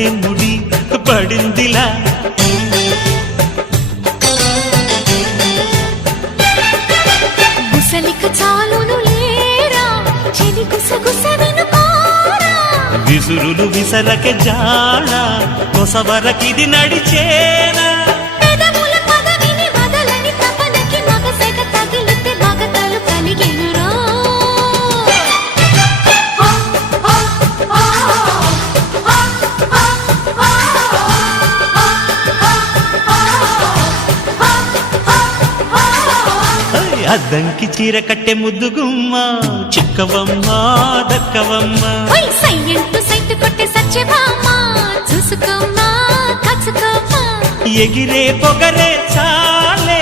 భలే ముడి పడిందిలా గుసలిక చాలును లేరా చెలి గుసగుస వినుకోరా విసురులు విసరకే జాడ కొసవరకిది నడిచేనా పెదవుల పదవిని వదలని తపనకి మగసెగ తగిలితే మగతలు కలిగెనురా అద్దంకి చీర కట్టె ముద్దుగుమ్మ చిక్కవమ్మ దక్కవమ్మ సైంటు సైట్ కొట్టే సత్యభామ చూసుకోమ్మా కాచుకోమ్మా ఎగిరే పొగరే చాలే